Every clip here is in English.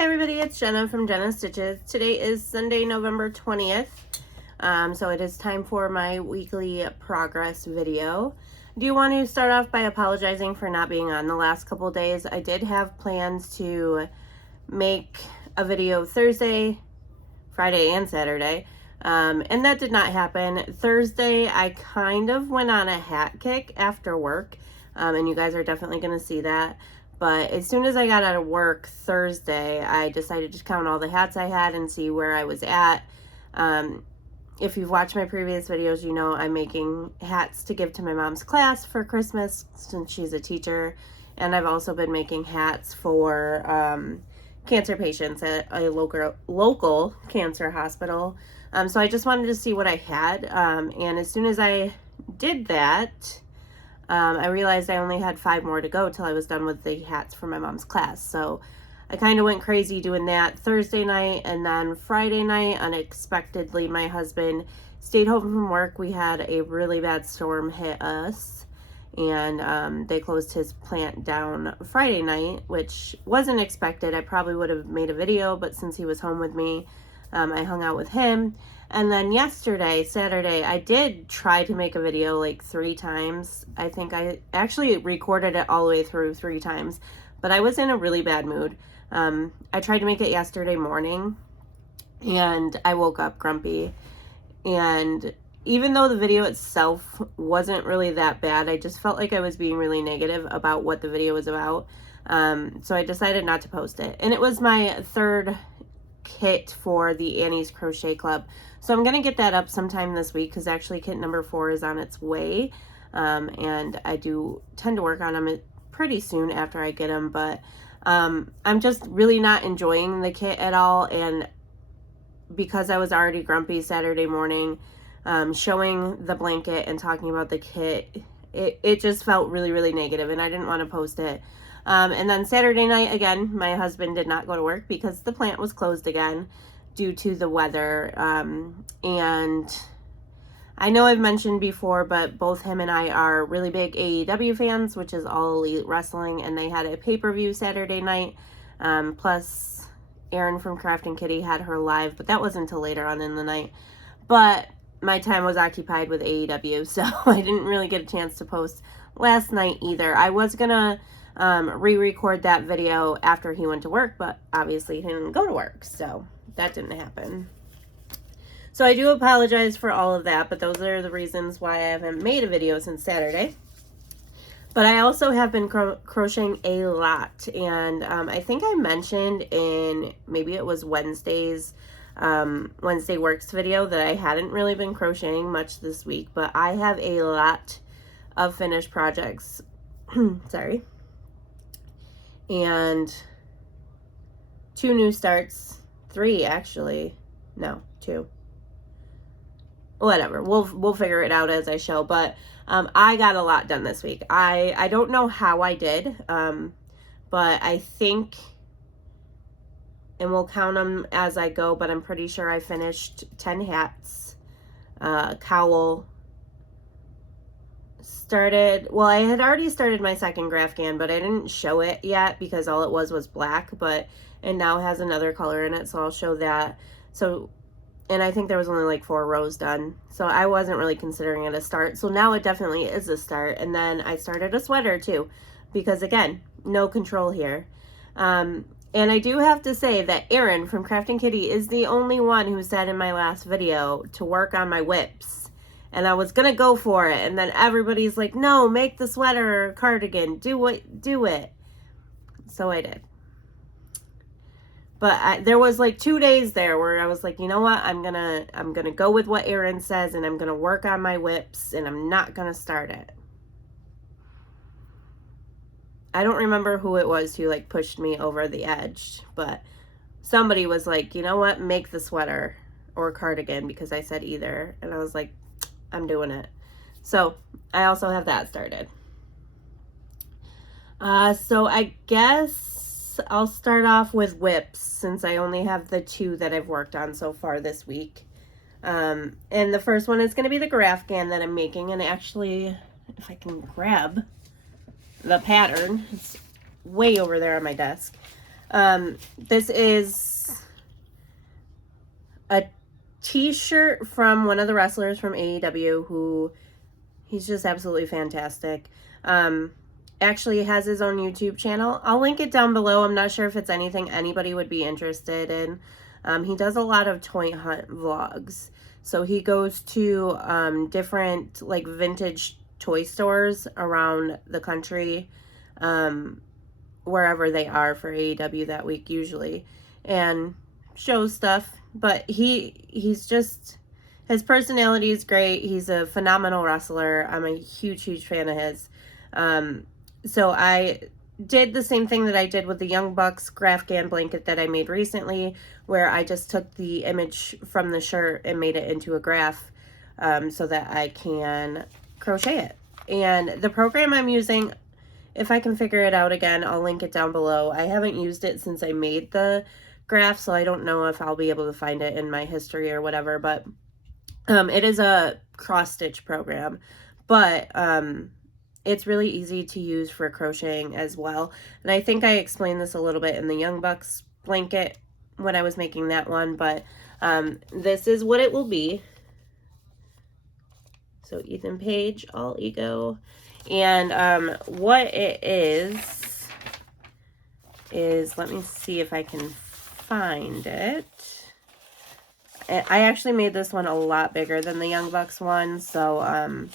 Hi everybody, it's Jenna from Jenna Stitches. Today is Sunday, November 20th. So it is time for my weekly progress video. Do you want to start off by apologizing for not being on the last couple days? I did have plans to make a video Thursday, Friday, and Saturday. And that did not happen. Thursday, I kind of went on a hat kick after work. And you guys are definitely going to see that. But as soon as I got out of work Thursday, I decided to count all the hats I had and see where I was at. If you've watched my previous videos, you know I'm making hats to give to my mom's class for Christmas since she's a teacher. And I've also been making hats for cancer patients at a local cancer hospital. So I just wanted to see what I had. And as soon as I did that, I realized I only had 5 more to go till I was done with the hats for my mom's class. So I kind of went crazy doing that Thursday night, and then Friday night, unexpectedly, my husband stayed home from work. We had a really bad storm hit us, and they closed his plant down Friday night, which wasn't expected. I probably would have made a video, but since he was home with me, I hung out with him. And then yesterday, Saturday, I did try to make a video like 3 times. I think I actually recorded it all the way through 3 times, but I was in a really bad mood. I tried to make it yesterday morning, and I woke up grumpy. And even though the video itself wasn't really that bad, I just felt like I was being really negative about what the video was about. So I decided not to post it. And it was my 3rd kit for the Annie's Crochet Club. So I'm going to get that up sometime this week because actually kit number 4 is on its way. And I do tend to work on them pretty soon after I get them. But I'm just really not enjoying the kit at all. And because I was already grumpy Saturday morning, showing the blanket and talking about the kit, it just felt really, really negative, and I didn't want to post it. And then Saturday night, again, my husband did not go to work because the plant was closed again due to the weather. And I know I've mentioned before, but both him and I are really big AEW fans, which is All Elite Wrestling, and they had a pay-per-view Saturday night. Plus, Erin from Crafting Kitty had her live, but that wasn't until later on in the night. But my time was occupied with AEW, so I didn't really get a chance to post last night either. I was gonna re-record that video after he went to work, but obviously he didn't go to work, so that didn't happen. So I do apologize for all of that, but those are the reasons why I haven't made a video since Saturday. But I also have been crocheting a lot, and I think I mentioned in, maybe it was Wednesday Works video, that I hadn't really been crocheting much this week, but I have a lot of finished projects. Sorry. And 2 new starts, 3 actually, no, 2. Whatever, we'll figure it out as I show, but I got a lot done this week. I don't know how I did, but I think, and we'll count them as I go, but I'm pretty sure I finished 10 hats, cowl, I had already started my 2nd graphgan, but I didn't show it yet because all it was black, but it now has another color in it, so I'll show that. So, and I think there was only like 4 rows done, so I wasn't really considering it a start. So now it definitely is a start. And then I started a sweater too, because again, no control here. And I do have to say that Erin from Crafting Kitty is the only one who said in my last video to work on my whips. And I was gonna go for it, and then everybody's like, no, make the sweater or cardigan, do it. So I did. But there was like 2 days there where I was like, you know what, I'm gonna go with what Erin says, and I'm gonna work on my whips, and I'm not gonna start it. I don't remember who it was who like pushed me over the edge, but somebody was like, you know what, make the sweater or cardigan, because I said either, and I was like, I'm doing it. So I also have that started. So I guess I'll start off with whips, since I only have the 2 that I've worked on so far this week. And the first one is going to be the graphgan that I'm making. And actually, if I can grab the pattern, it's way over there on my desk. This is a t-shirt from one of the wrestlers from AEW who, he's just absolutely fantastic. Actually has his own YouTube channel. I'll link it down below. I'm not sure if it's anything anybody would be interested in. He does a lot of toy hunt vlogs. So he goes to different like vintage toy stores around the country, wherever they are for AEW that week usually, and shows stuff. But he's just, his personality is great. He's a phenomenal wrestler. I'm a huge fan of his. So I did the same thing that I did with the Young Bucks graphgan blanket that I made recently, where I just took the image from the shirt and made it into a graph, so that I can crochet it. And the program I'm using, if I can figure it out again, I'll link it down below. I haven't used it since I made the graph, so I don't know if I'll be able to find it in my history or whatever, but it is a cross stitch program, but it's really easy to use for crocheting as well. And I think I explained this a little bit in the Young Bucks blanket when I was making that one, but this is what it will be. So Ethan Page, all ego. And what it is, let me see if I can find it. I actually made this one a lot bigger than the Young Bucks one, so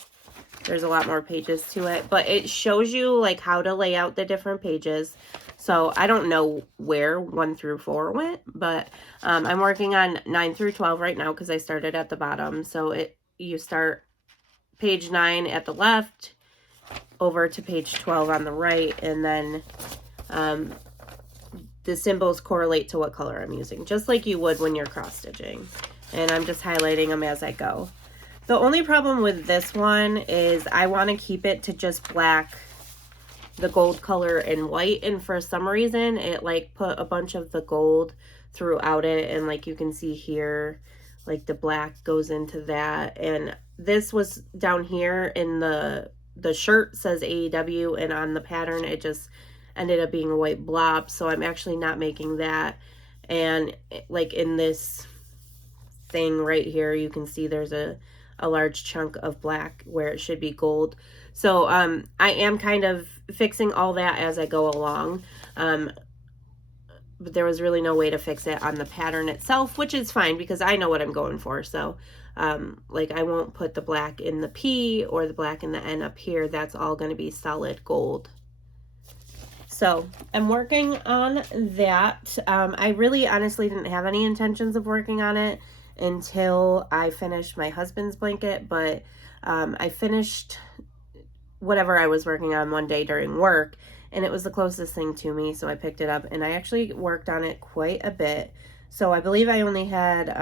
there's a lot more pages to it, but it shows you like how to lay out the different pages. So I don't know where 1 through 4 went, but I'm working on 9 through 12 right now because I started at the bottom. So you start page 9 at the left, over to page 12 on the right, and then the symbols correlate to what color I'm using, just like you would when you're cross stitching. And I'm just highlighting them as I go. The only problem with this one is I want to keep it to just black, the gold color, and white. And for some reason, it like put a bunch of the gold throughout it. And like you can see here, like the black goes into that. And this was down here in the shirt says AEW, and on the pattern, it just ended up being a white blob. So I'm actually not making that. And like in this thing right here, you can see there's a large chunk of black where it should be gold. So I am kind of fixing all that as I go along. But there was really no way to fix it on the pattern itself, which is fine because I know what I'm going for. So like I won't put the black in the P or the black in the N up here. That's all going to be solid gold. So I'm working on that. I really honestly didn't have any intentions of working on it until I finished my husband's blanket, but I finished whatever I was working on one day during work, and it was the closest thing to me, so I picked it up, and I actually worked on it quite a bit. So I believe I only had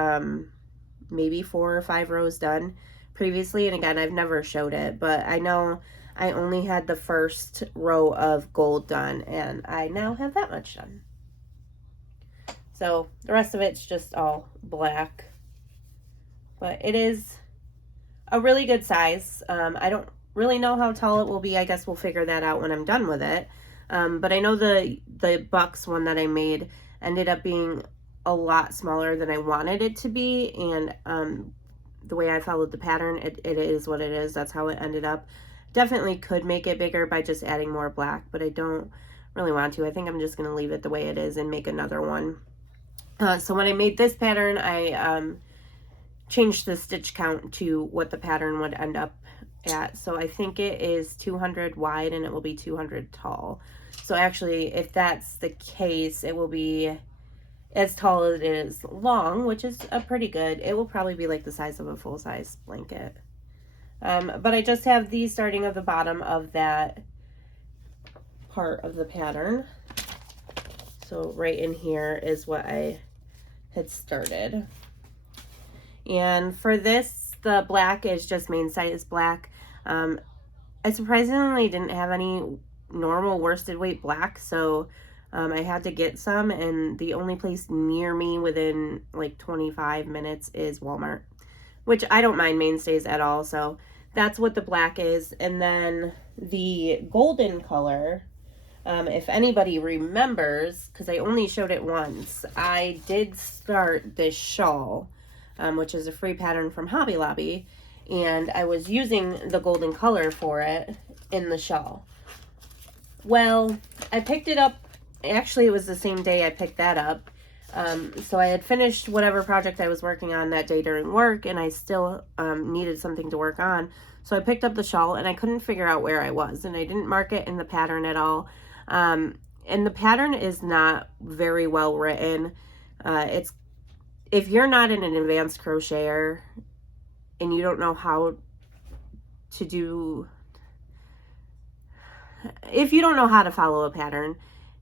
maybe 4 or 5 rows done previously, and again, I've never showed it, but I know I only had the first row of gold done, and I now have that much done. So the rest of it's just all black. But it is a really good size. I don't really know how tall it will be. I guess we'll figure that out when I'm done with it. But I know the Bucks one that I made ended up being a lot smaller than I wanted it to be. And the way I followed the pattern, it is what it is. That's how it ended up. Definitely could make it bigger by just adding more black, but I don't really want to. I think I'm just going to leave it the way it is and make another one. So when I made this pattern, I changed the stitch count to what the pattern would end up at. So I think it is 200 wide and it will be 200 tall. So actually, if that's the case, it will be as tall as it is long, which is a pretty good. It will probably be like the size of a full-size blanket. But I just have these starting at the bottom of that part of the pattern. So right in here is what I had started. And for this, the black is just main size black. I surprisingly didn't have any normal worsted weight black, so I had to get some, and the only place near me within like 25 minutes is Walmart, which I don't mind mainstays at all. So that's what the black is. And then the golden color, If anybody remembers, because I only showed it once, I did start this shawl, which is a free pattern from Hobby Lobby, and I was using the golden color for it in the shawl. Well, I picked it up, actually it was the same day I picked that up. So I had finished whatever project I was working on that day during work, and I still needed something to work on. So I picked up the shawl, and I couldn't figure out where I was, and I didn't mark it in the pattern at all. And the pattern is not very well written. If you're not an advanced crocheter and you don't know how to do, if you don't know how to follow a pattern,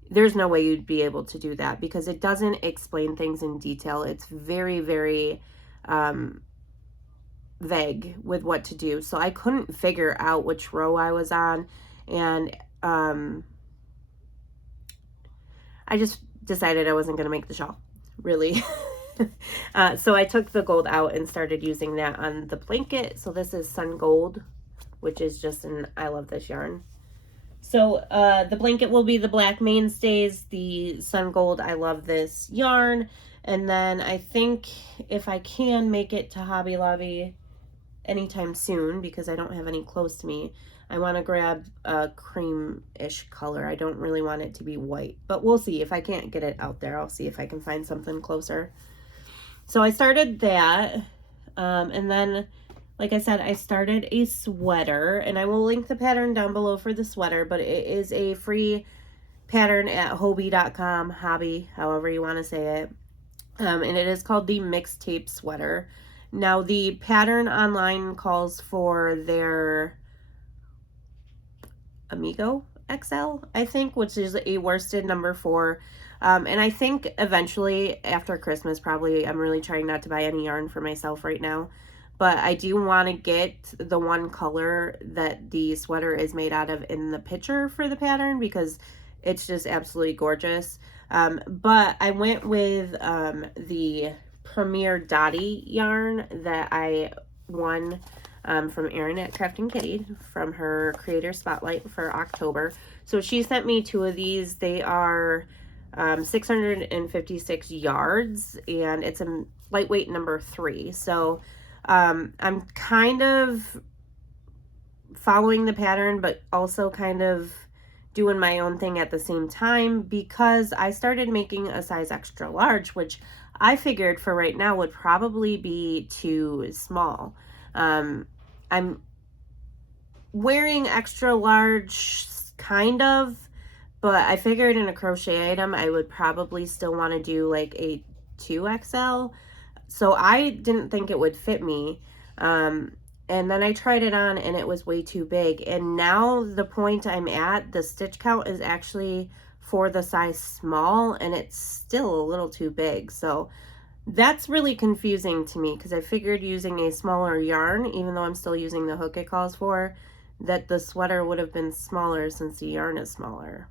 there's no way you'd be able to do that, because it doesn't explain things in detail. It's very, very vague with what to do. So I couldn't figure out which row I was on, and I just decided I wasn't going to make the shawl, really. So I took the gold out and started using that on the blanket. So this is Sun Gold, which is just I love this yarn. So the blanket will be the black mainstays, the Sun Gold. I love this yarn. And then I think if I can make it to Hobby Lobby anytime soon, because I don't have any close to me, I want to grab a cream-ish color. I don't really want it to be white, but we'll see. If I can't get it out there, I'll see if I can find something closer. So I started that, and then, like I said, I started a sweater, and I will link the pattern down below for the sweater, but it is a free pattern at hobby.com, hobby, however you want to say it, and it is called the Mixtape Sweater. Now, the pattern online calls for their Amigo XL, I think, which is a worsted number 4. And I think eventually after Christmas, probably, I'm really trying not to buy any yarn for myself right now, but I do want to get the one color that the sweater is made out of in the picture for the pattern, because it's just absolutely gorgeous. But I went with the Premier Dottie yarn that I won from Erin at Crafting Kitty from her Creator Spotlight for October. So she sent me 2 of these. They are 656 yards, and it's a lightweight number 3. So I'm kind of following the pattern, but also kind of doing my own thing at the same time, because I started making a size extra large, which I figured for right now would probably be too small. I'm wearing extra large, kind of, but I figured in a crochet item, I would probably still want to do like a 2XL. So I didn't think it would fit me. And then I tried it on and it was way too big. And now the point I'm at, the stitch count is actually for the size small, and it's still a little too big. So that's really confusing to me, because I figured using a smaller yarn, even though I'm still using the hook it calls for, that the sweater would have been smaller since the yarn is smaller.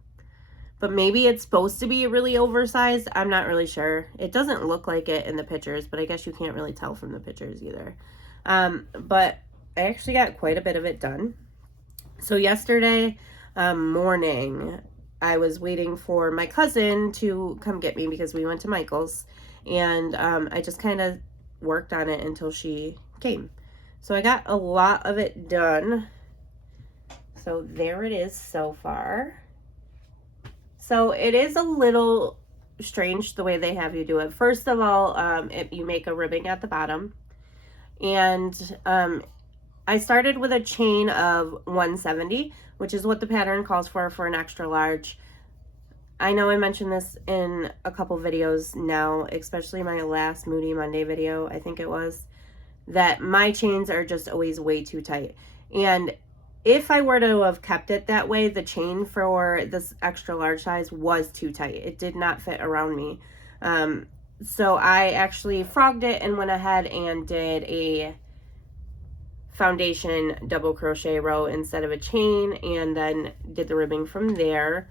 But maybe it's supposed to be really oversized. I'm not really sure. It doesn't look like it in the pictures, but I guess you can't really tell from the pictures either. But I actually got quite a bit of it done. So yesterday morning, I was waiting for my cousin to come get me because we went to Michael's. And I just kind of worked on it until she came. So I got a lot of it done. So there it is so far. So it is a little strange the way they have you do it. First of all, you make a ribbing at the bottom. And I started with a chain of 170, which is what the pattern calls for an extra large. I know I mentioned this in a couple videos now, especially my last Moody Monday video, I think it was, that my chains are just always way too tight. And if I were to have kept it that way, the chain for this extra large size was too tight. It did not fit around me. So I actually frogged it and went ahead and did a foundation double crochet row instead of a chain, and then did the ribbing from there.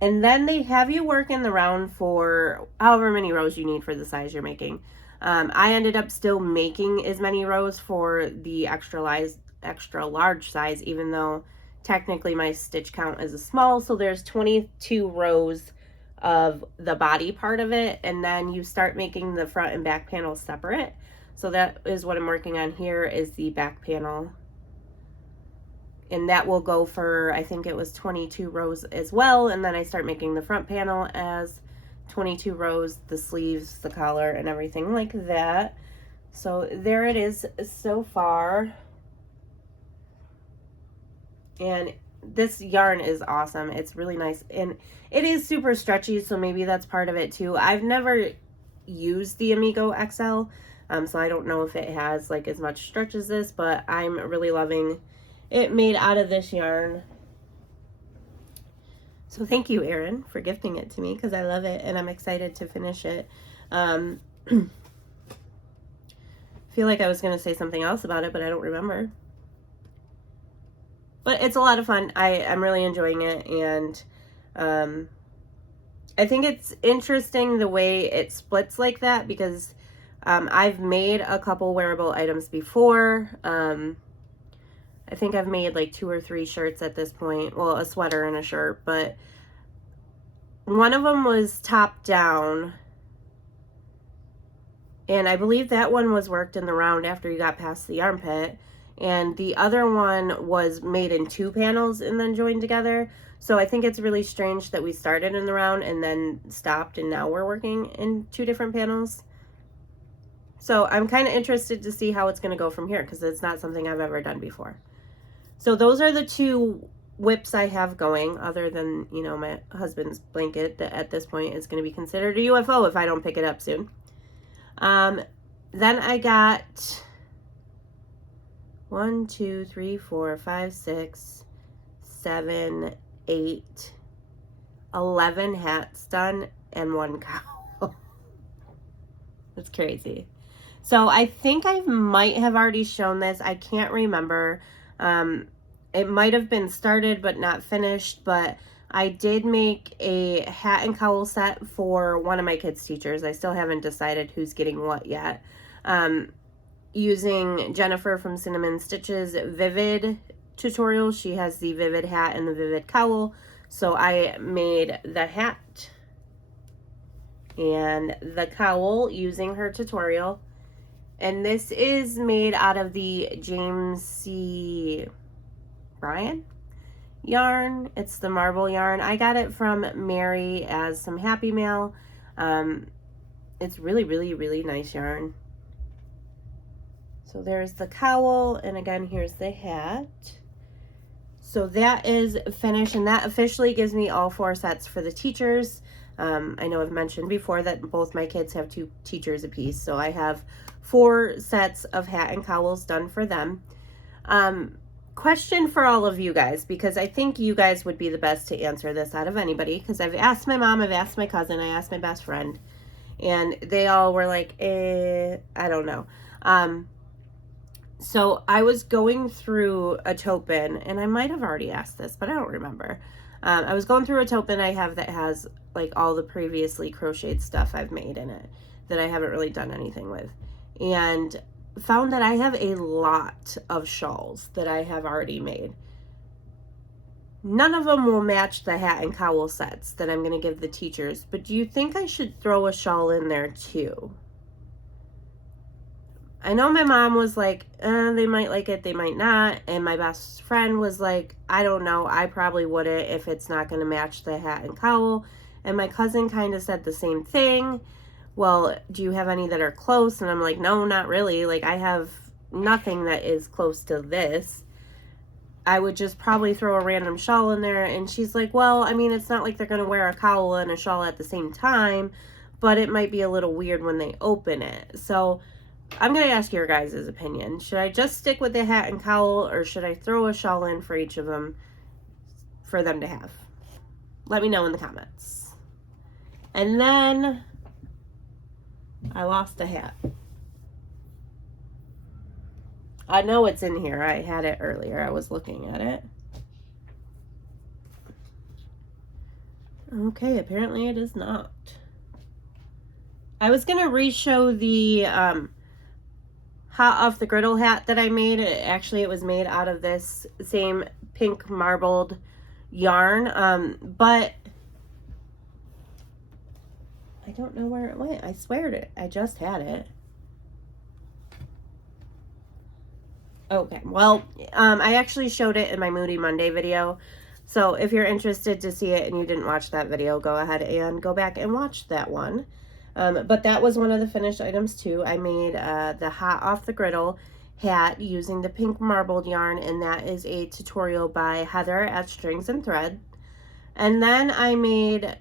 And then they have you work in the round for however many rows you need for the size you're making. I ended up still making as many rows for the extra large size, even though technically my stitch count is a small, so there's 22 rows of the body part of it, and then you start making the front and back panels separate. So that is what I'm working on here, is the back panel. And that will go for, I think it was 22 rows as well. And then I start making the front panel as 22 rows, the sleeves, the collar, and everything like that. So there it is so far. And this yarn is awesome. It's really nice. And it is super stretchy, so maybe that's part of it too. I've never used the Amigo XL, so I don't know if it has like as much stretch as this, but I'm really loving it made out of this yarn. So thank you, Erin, for gifting it to me, because I love it and I'm excited to finish it. Feel like I was going to say something else about it, but I don't remember. But it's a lot of fun. I'm really enjoying it, and I think it's interesting the way it splits like that, because I've made a couple wearable items before. I think I've made like 2 or 3 shirts at this point. Well, a sweater and a shirt, but one of them was top down. And I believe that one was worked in the round after you got past the armpit. And the other one was made in 2 panels and then joined together. So I think it's really strange that we started in the round and then stopped, and now we're working in 2 different panels. So I'm kind of interested to see how it's going to go from here, because it's not something I've ever done before. So those are the 2 whips I have going, other than, you know, my husband's blanket that at this point is going to be considered a UFO if I don't pick it up soon. Then I got 1, 2, 3, 4, 5, 6, 7, 8, 11 hats done, and 1 cowl. That's crazy. So I think I might have already shown this. I can't remember. It might have been started but not finished, but I did make a hat and cowl set for one of my kids' teachers. I still haven't decided who's getting what yet. Using Jennifer from Cinnamon Stitch's Vivid tutorial. She has the Vivid hat and the Vivid cowl. So I made the hat and the cowl using her tutorial. And this is made out of the James C. Bryan yarn. It's the marble yarn. I got it from Mary as some Happy Mail. It's really, really, really nice yarn. So there's the cowl, and again, here's the hat. So that is finished, and that officially gives me all 4 sets for the teachers. I know I've mentioned before that both my kids have 2 teachers apiece, so I have 4 sets of hat and cowls done for them. Question for all of you guys, because I think you guys would be the best to answer this out of anybody, because I've asked my mom, I've asked my cousin, I asked my best friend, and they all were like, I don't know. So I was going through a token, and I might have already asked this, but I don't remember. I was going through a token I have that has like all the previously crocheted stuff I've made in it that I haven't really done anything with, and found that I have a lot of shawls that I have already made. None of them will match the hat and cowl sets that I'm going to give the teachers, but do you think I should throw a shawl in there too? I know my mom was like, they might like it, they might not. And my best friend was like, I don't know, I probably wouldn't if it's not going to match the hat and cowl. And my cousin kind of said the same thing. Well, do you have any that are close? And I'm like, no, not really. Like, I have nothing that is close to this. I would just probably throw a random shawl in there. And she's like, well, I mean, it's not like they're going to wear a cowl and a shawl at the same time, but it might be a little weird when they open it. So I'm going to ask your guys' opinion. Should I just stick with the hat and cowl, or should I throw a shawl in for each of them for them to have? Let me know in the comments. And then I lost a hat. I know it's in here. I had it earlier. I was looking at it. Okay, apparently it is not. I was going to re-show the hot off the griddle hat that I made. Actually, it was made out of this same pink marbled yarn, but I don't know where it went. I swear I just had it. Okay, well, I actually showed it in my Moody Monday video. So if you're interested to see it and you didn't watch that video, go ahead and go back and watch that one. But that was one of the finished items too. I made the hot off the griddle hat using the pink marbled yarn, and that is a tutorial by Heather at Strings and Thread. And then I made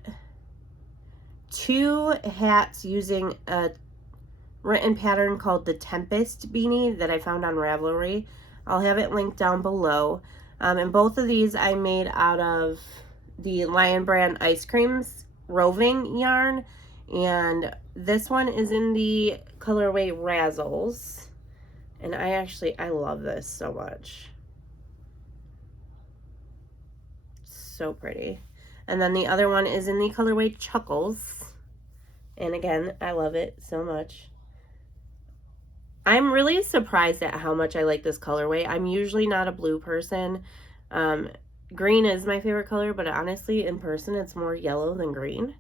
2 hats using a written pattern called the Tempest beanie that I found on Ravelry. I'll have it linked down below. And both of these I made out of the Lion Brand Ice Creams roving yarn, and this one is in the colorway Razzles, and I love this so much. So pretty. And then the other one is in the colorway Chuckles, and again, I love it so much. I'm really surprised at how much I like this colorway. I'm usually not a blue person. Green is my favorite color, but honestly, in person, it's more yellow than green.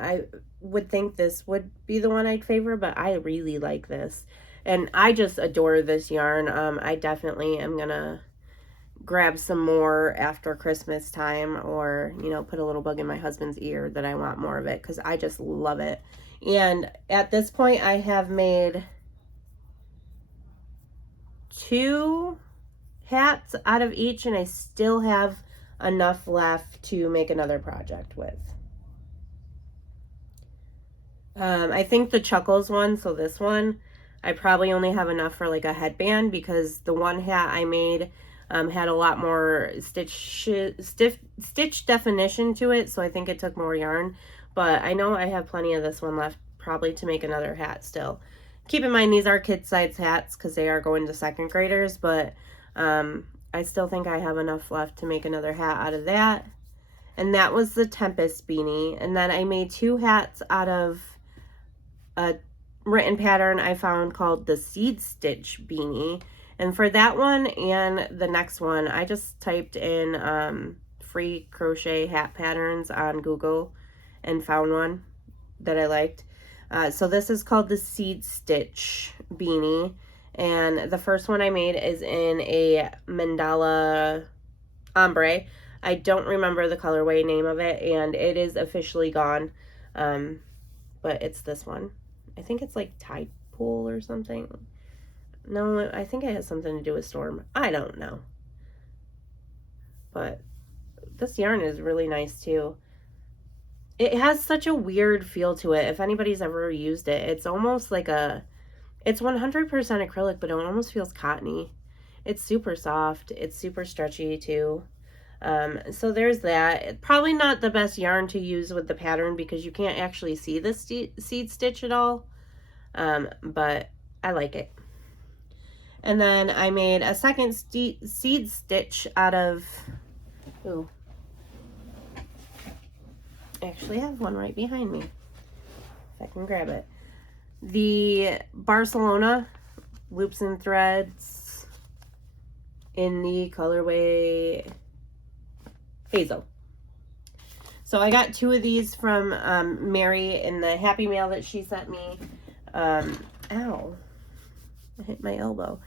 I would think this would be the one I'd favor, but I really like this. And I just adore this yarn. I definitely am gonna grab some more after Christmas time, or, you know, put a little bug in my husband's ear that I want more of it, because I just love it. And at this point, I have made 2 hats out of each, and I still have enough left to make another project with. I think the Chuckles one, so this one, I probably only have enough for like a headband, because the one hat I made had a lot more stitch definition to it, so I think it took more yarn. But I know I have plenty of this one left, probably to make another hat still. Keep in mind, these are kid size hats because they are going to 2nd graders, but I still think I have enough left to make another hat out of that. And that was the Tempest beanie. And then I made 2 hats out of a written pattern I found called the Seed Stitch beanie. And for that one and the next one, I just typed in free crochet hat patterns on Google and found one that I liked. So this is called the Seed Stitch beanie, and the first one I made is in a mandala ombre. I don't remember the colorway name of it, and it is officially gone, but it's this one. I think it's like Tide Pool or something. No, I think it has something to do with Storm. I don't know. But this yarn is really nice too. It has such a weird feel to it. If anybody's ever used it, it's almost like it's 100% acrylic, but it almost feels cottony. It's super soft. It's super stretchy too. So there's that. Probably not the best yarn to use with the pattern because you can't actually see the seed stitch at all. But I like it. And then I made a second seed stitch out of, ooh, I actually have one right behind me, if I can grab it. The Barcelona Loops and Threads in the colorway Hazel. So I got 2 of these from Mary in the Happy Mail that she sent me. Ow, I hit my elbow.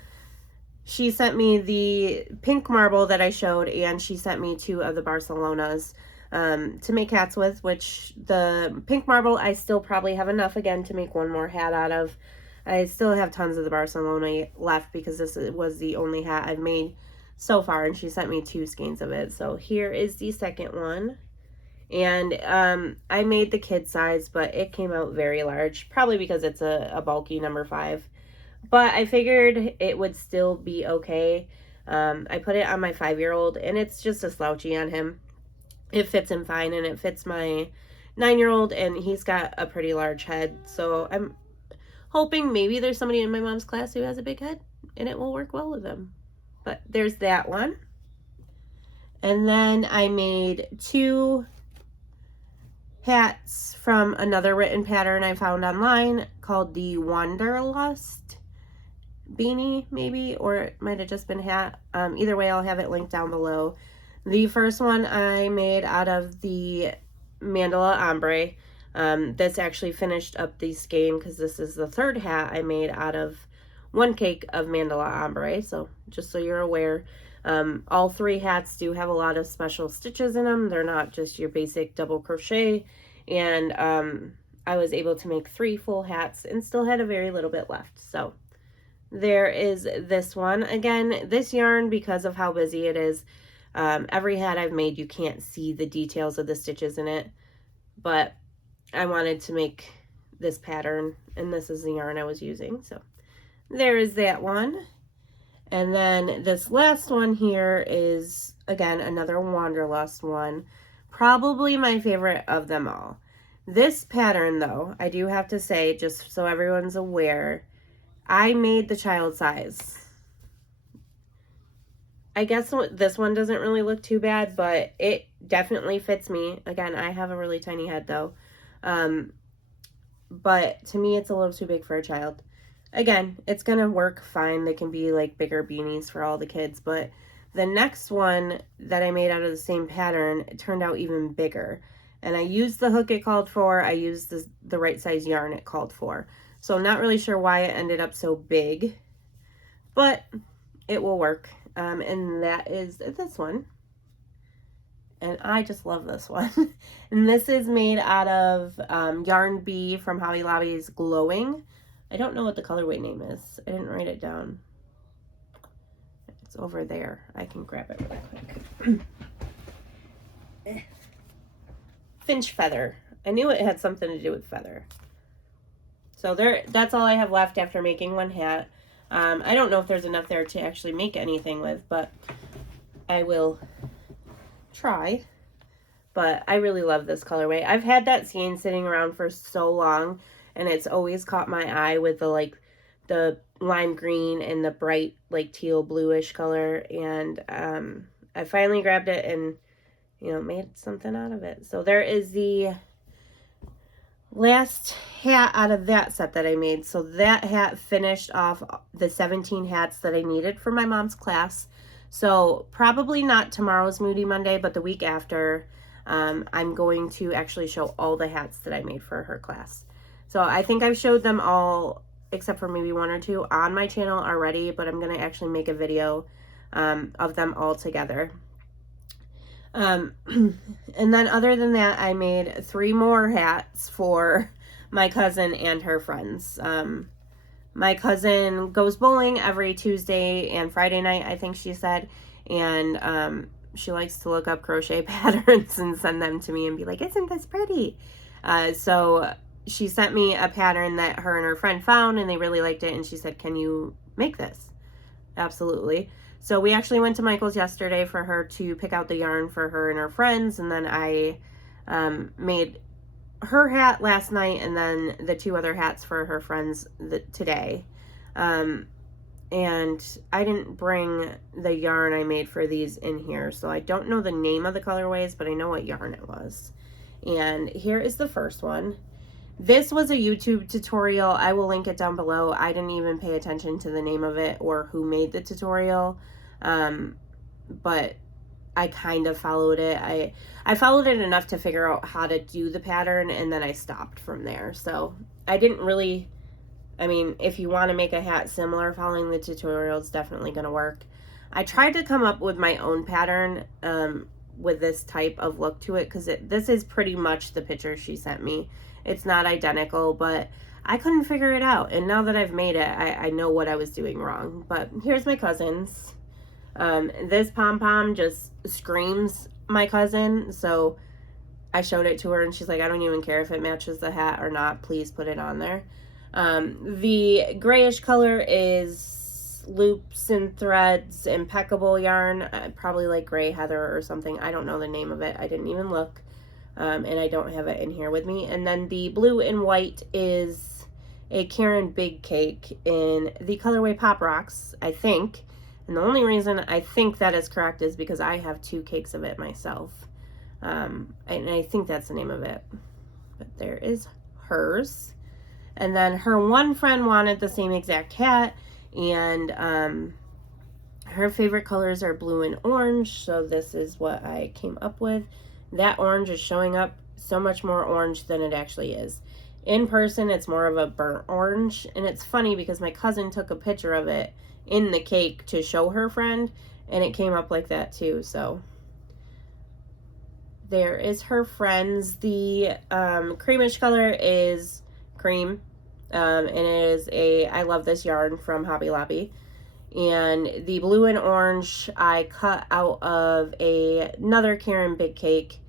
She sent me the pink marble that I showed, and she sent me 2 of the Barcelonas to make hats with, which the pink marble I still probably have enough again to make one more hat out of. I still have tons of the Barcelona left because this was the only hat I've made so far, and she sent me 2 skeins of it. So here is the second one. And I made the kid size, but it came out very large, probably because it's a bulky number 5. But I figured it would still be okay. I put it on my 5-year-old, and it's just a slouchy on him. It fits him fine, and it fits my 9-year-old, and he's got a pretty large head. So I'm hoping maybe there's somebody in my mom's class who has a big head, and it will work well with them. But there's that one. And then I made 2 hats from another written pattern I found online called the Wanderlust. beanie maybe, or it might have just been hat. Either way, I'll have it linked down below. The first one I made out of the mandala ombre. This actually finished up the skein because this is the third hat I made out of one cake of mandala ombre. So just so you're aware, all 3 hats do have a lot of special stitches in them. They're not just your basic double crochet. And I was able to make 3 full hats and still had a very little bit left. So there is this one. Again, this yarn, because of how busy it is, every hat I've made, you can't see the details of the stitches in it, but I wanted to make this pattern, and this is the yarn I was using. So there is that one. And then this last one here is, again, another Wanderlust one. Probably my favorite of them all. This pattern, though, I do have to say, just so everyone's aware, I made the child size. I guess this one doesn't really look too bad, but it definitely fits me. Again, I have a really tiny head, though. But to me, it's a little too big for a child. Again, it's going to work fine. They can be like bigger beanies for all the kids. But the next one that I made out of the same pattern, it turned out even bigger. And I used the hook it called for. I used the right size yarn it called for. So I'm not really sure why it ended up so big, but it will work. And that is this one. And I just love this one. And this is made out of Yarn Bee from Hobby Lobby's Glowing. I don't know what the colorway name is. I didn't write it down. It's over there. I can grab it really quick. Finch Feather. I knew it had something to do with feather. So that's all I have left after making one hat. I don't know if there's enough there to actually make anything with, but I will try. But I really love this colorway. I've had that skein sitting around for so long, and it's always caught my eye with the lime green and the bright teal bluish color. And I finally grabbed it and made something out of it. So there is the last hat out of that set that I made. So that hat finished off the 17 hats that I needed for my mom's class. So probably not tomorrow's Moody Monday, but the week after, I'm going to actually show all the hats that I made for her class. So I think I've showed them all, except for maybe 1 or 2, on my channel already, but I'm going to actually make a video of them all together. And then other than that, I made 3 more hats for my cousin and her friends. My cousin goes bowling every Tuesday and Friday night, I think she said, and she likes to look up crochet patterns and send them to me and be like, isn't this pretty? So she sent me a pattern that her and her friend found, and they really liked it, and she said, can you make this? Absolutely. So we actually went to Michael's yesterday for her to pick out the yarn for her and her friends, and then I made her hat last night, and then the 2 other hats for her friends today. And I didn't bring the yarn I made for these in here, so I don't know the name of the colorways, but I know what yarn it was. And here is the first one. This was a YouTube tutorial. I will link it down below. I didn't even pay attention to the name of it or who made the tutorial. But I kind of followed it. I followed it enough to figure out how to do the pattern, and then I stopped from there. So I didn't really, I mean, if you want to make a hat similar, following the tutorial is definitely going to work. I tried to come up with my own pattern with this type of look to it, because this is pretty much the picture she sent me. It's not identical, but I couldn't figure it out. And now that I've made it, I know what I was doing wrong. But here's my cousin's. This pom-pom just screams my cousin. So I showed it to her, and she's like, I don't even care if it matches the hat or not. Please put it on there. The grayish color is loops and threads, impeccable yarn. Probably like gray heather or something. I don't know the name of it. I didn't even look. And I don't have it in here with me. And then the blue and white is a Karen Big Cake in the colorway Pop Rocks, I think. And the only reason I think that is correct is because I have 2 cakes of it myself. And I think that's the name of it. But there is hers. And then her one friend wanted the same exact hat, And her favorite colors are blue and orange, so this is what I came up with. That orange is showing up so much more orange than it actually is. In person, it's more of a burnt orange, and it's funny because my cousin took a picture of it in the cake to show her friend, and it came up like that too. So there is her friends. The creamish color is cream, and it is I love this yarn from Hobby Lobby. And the blue and orange I cut out of another Karen Big Cake.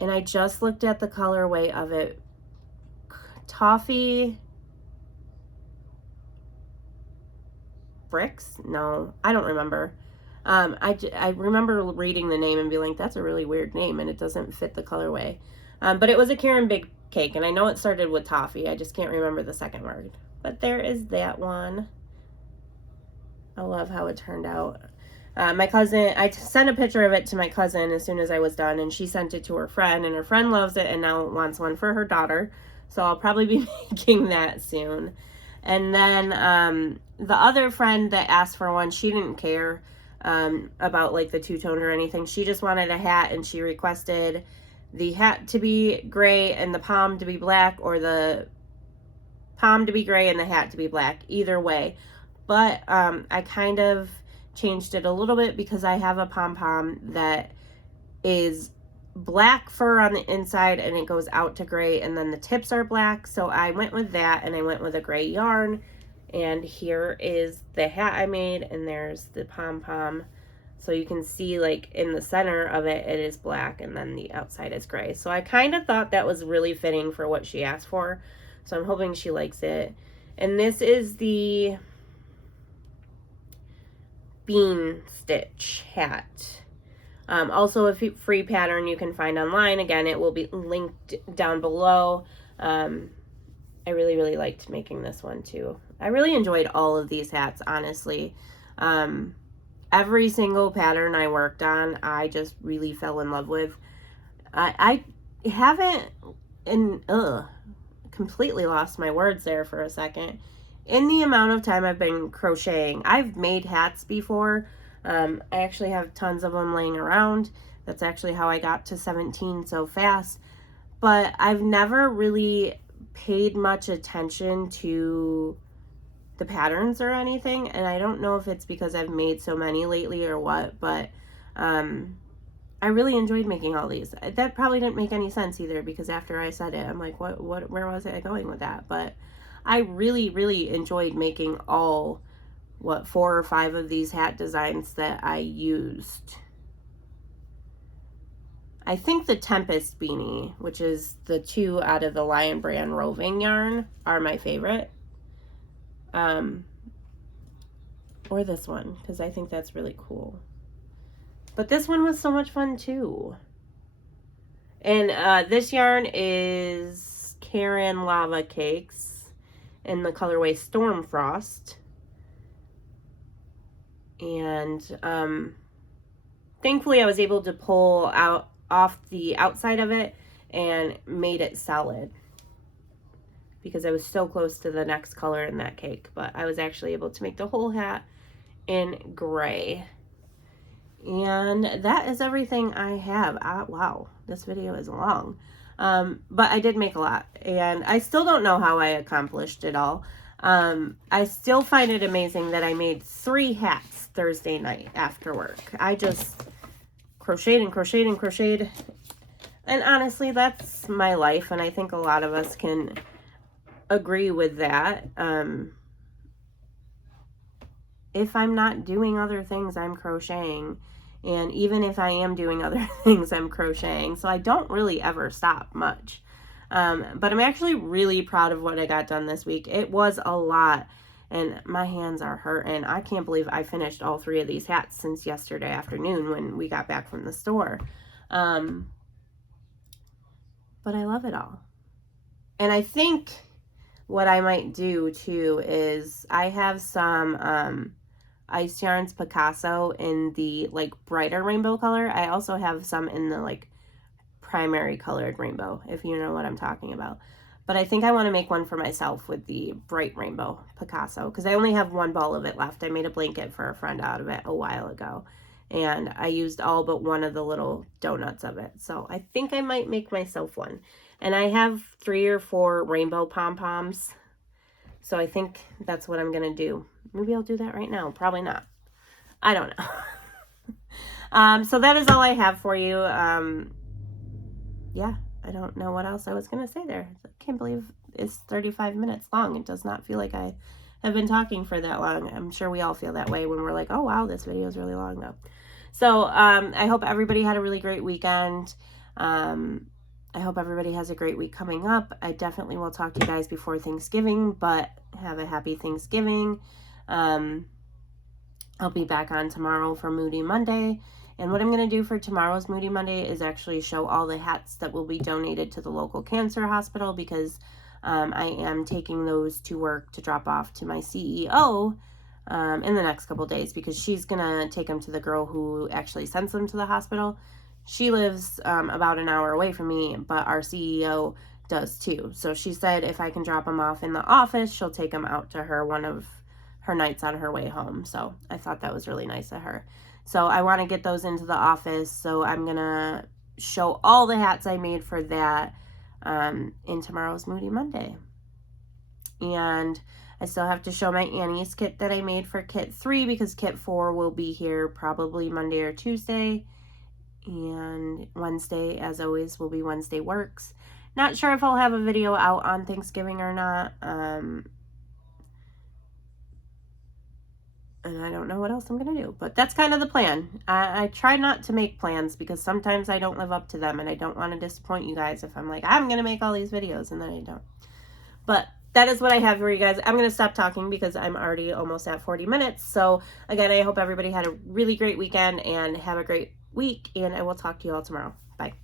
And I just looked at the colorway of it. Toffee Bricks? No, I don't remember. I remember reading the name and being like, that's a really weird name, and it doesn't fit the colorway. But it was a Karen Big Cake, and I know it started with toffee. I just can't remember the second word. But there is that one. I love how it turned out. My cousin, I sent a picture of it to my cousin as soon as I was done, and she sent it to her friend, and her friend loves it and now wants one for her daughter. So I'll probably be making that soon. And then the other friend that asked for one, she didn't care about like the two-tone or anything. She just wanted a hat, and she requested the hat to be gray and the palm to be black, or the palm to be gray and the hat to be black. Either way. But I kind of changed it a little bit because I have a pom-pom that is black fur on the inside and it goes out to gray, and then the tips are black. So I went with that, and I went with a gray yarn. And here is the hat I made, and there's the pom-pom. So you can see like in the center of it, it is black, and then the outside is gray. So I kind of thought that was really fitting for what she asked for. So I'm hoping she likes it. And this is the bean stitch hat. Also a free pattern you can find online. Again, it will be linked down below. I really liked making this one too. I really enjoyed all of these hats, honestly. Every single pattern I worked on, I just really fell in love with. I haven't completely lost my words there for a second. In the amount of time I've been crocheting, I've made hats before. I actually have tons of them laying around. That's actually how I got to 17 so fast. But I've never really paid much attention to the patterns or anything. And I don't know if it's because I've made so many lately or what, but I really enjoyed making all these. That probably didn't make any sense either, because after I said it, I'm like, where was I going with that? But I really enjoyed making all, 4 or 5 of these hat designs that I used. I think the Tempest Beanie, which is the 2 out of the Lion Brand Roving yarn, are my favorite. Or this one, because I think that's really cool. But this one was so much fun too. And this yarn is Karen Lava Cakes in the colorway Storm Frost. And thankfully I was able to pull off the outside of it and made it solid, because I was so close to the next color in that cake. But I was actually able to make the whole hat in gray. And that is everything I have. Wow, this video is long. But I did make a lot, and I still don't know how I accomplished it all. I still find it amazing that I made 3 hats Thursday night after work. I just crocheted and crocheted and crocheted. And honestly, that's my life, and I think a lot of us can agree with that. If I'm not doing other things, I'm crocheting. And even if I am doing other things, I'm crocheting. So I don't really ever stop much. But I'm actually really proud of what I got done this week. It was a lot, and my hands are hurting. I can't believe I finished all 3 of these hats since yesterday afternoon when we got back from the store. But I love it all. And I think what I might do too is I have some Ice Yarns Picasso in the like brighter rainbow color. I also have some in the like primary colored rainbow, if you know what I'm talking about. But I think I want to make one for myself with the bright rainbow Picasso, because I only have one ball of it left. I made a blanket for a friend out of it a while ago, and I used all but one of the little donuts of it. So I think I might make myself one. And I have 3 or 4 rainbow pom-poms, so I think that's what I'm going to do. Maybe I'll do that right now. Probably not. I don't know. So that is all I have for you. Yeah, I don't know what else I was going to say there. I can't believe it's 35 minutes long. It does not feel like I have been talking for that long. I'm sure we all feel that way when we're like, oh, wow, this video is really long, though. So I hope everybody had a really great weekend. I hope everybody has a great week coming up. I definitely will talk to you guys before Thanksgiving, but have a happy Thanksgiving. I'll be back on tomorrow for Moody Monday. And what I'm going to do for tomorrow's Moody Monday is actually show all the hats that will be donated to the local cancer hospital, because I am taking those to work to drop off to my CEO in the next couple days, because she's going to take them to the girl who actually sends them to the hospital. She lives about an hour away from me, but our CEO does too. So she said if I can drop them off in the office, she'll take them out to her one of her nights on her way home. So I thought that was really nice of her. So I want to get those into the office. So I'm going to show all the hats I made for that in tomorrow's Moody Monday. And I still have to show my Annie's kit that I made for kit 3, because kit 4 will be here probably Monday or Tuesday. And Wednesday, as always, will be Wednesday Works. Not sure if I'll have a video out on Thanksgiving or not. And I don't know what else I'm going to do. But that's kind of the plan. I try not to make plans, because sometimes I don't live up to them. And I don't want to disappoint you guys if I'm like, I'm going to make all these videos, and then I don't. But that is what I have for you guys. I'm going to stop talking because I'm already almost at 40 minutes. So again, I hope everybody had a really great weekend and have a great week. And I will talk to you all tomorrow. Bye.